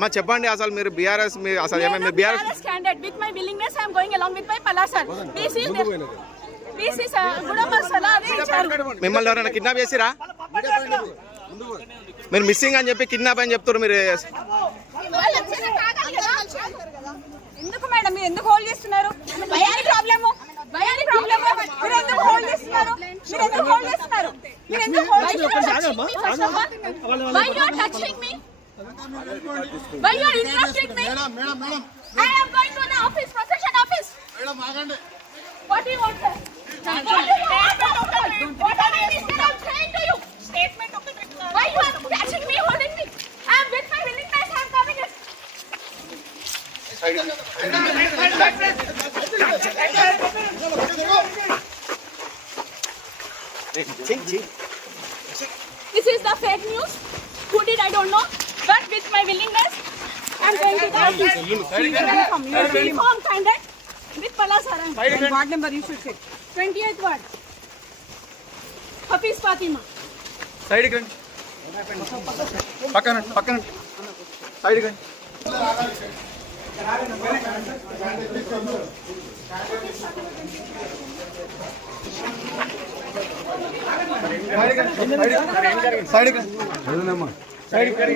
మా చెప్పండి అసలు మీరు బీఆర్ఎస్ అసలు ఏమైనా BRS candidate with my willingness I am going along with my pleasure this గుడ మసాలా అది ఇచ్చారు. మిమ్మల్ని ఎవరైనా కిడ్నాప్ చేసిరా? మీరు మిస్సింగ్ అని చెప్పి కిడ్నాప్ అని చెప్తారు. మీరు ఎందుకు మేడం మీరు ఎందుకు హోల్డ్ చేస్తున్నారు? భయానికి ప్రాబ్లము మీరు ఎందుకు హోల్డ్ చేస్తున్నారు? మీరు ఎందుకు హోల్డ్ చేస్తున్నారు? Why you are touching me? Why you are interrupting me? Madam. I am going to the office, procession office. Madam, agande. What do you want, sir? What are you saying to you? Statement of the Why you are catching me, holding me? I am with my willingness, I am coming in. This is the fake news. Who did I don't know. But with my willingness, I am going to the office. Uniform candidate with Palasaran. Ward number you should say. 28th ward. Hafiz Fatima. Side again. Pakkan. Side again.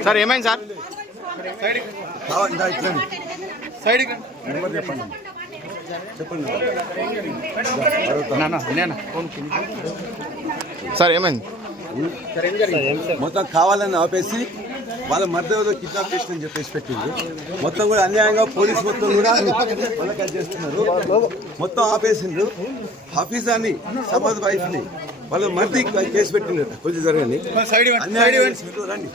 Sir ఏమైంది sir? Sir ఏమైంది? మొత్తం కావాలని ఆపేసి వాళ్ళ మధ్య kidnap చేసిన చెప్పేసి పెట్టింది. మొత్తం కూడా అన్యాయంగా పోలీసు మొత్తం కూడా వాళ్ళకి చేస్తున్నారు. మొత్తం ఆపేసిండ్రు. హఫీజాని సమాజ్ వైఫ్ ని వాళ్ళ మధ్య కేసు పెట్టిండ్రు. కొంచెం జరగండి. రండి.